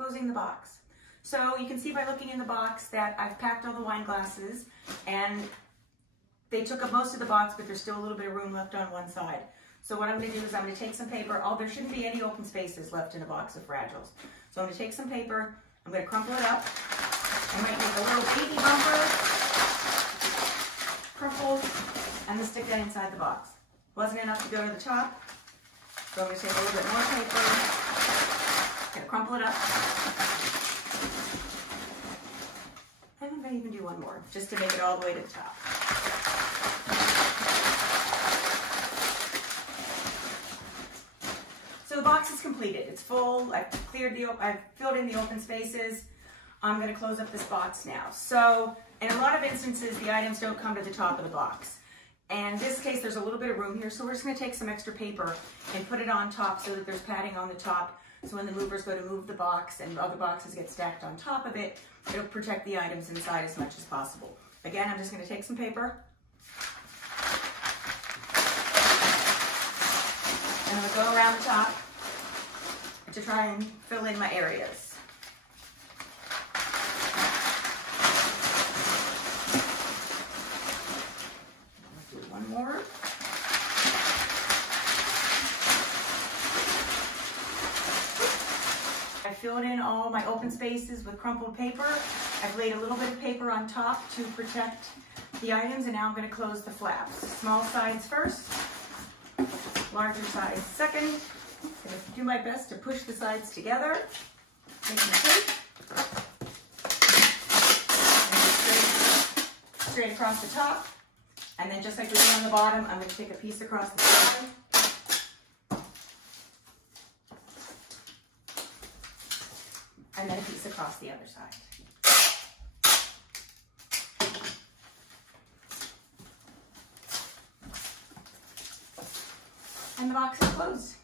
closing the box. So you can see by looking in the box that I've packed all the wine glasses, and they took up most of the box, but there's still a little bit of room left on one side. So what I'm going to do is I'm going to take some paper. There shouldn't be any open spaces left in a box of Fragiles. So I'm going to take some paper, I'm going to crumple it up. I might make a little baby bumper, crumpled, and then stick that inside the box. Wasn't enough to go to the top, so I'm going to take a little bit more paper, going to crumple it up, and I'm going to even do one more, just to make it all the way to the top. So the box is completed. It's full. I've filled in the open spaces. I'm going to close up this box now. So in a lot of instances, the items don't come to the top of the box. And in this case, there's a little bit of room here. So we're just going to take some extra paper and put it on top so that there's padding on the top. So when the movers go to move the box and other boxes get stacked on top of it, it'll protect the items inside as much as possible. Again, I'm just going to take some paper. And I'm going to go around the top to try and fill in my areas. I'll do one more. I filled in all my open spaces with crumpled paper. I've laid a little bit of paper on top to protect the items, and now I'm going to close the flaps. Small sides first. Larger size second. I'm going to do my best to push the sides together, making shape. And straight across the top. And then just like we did on the bottom, I'm going to take a piece across the side. And then a piece across the other side. And the box is closed.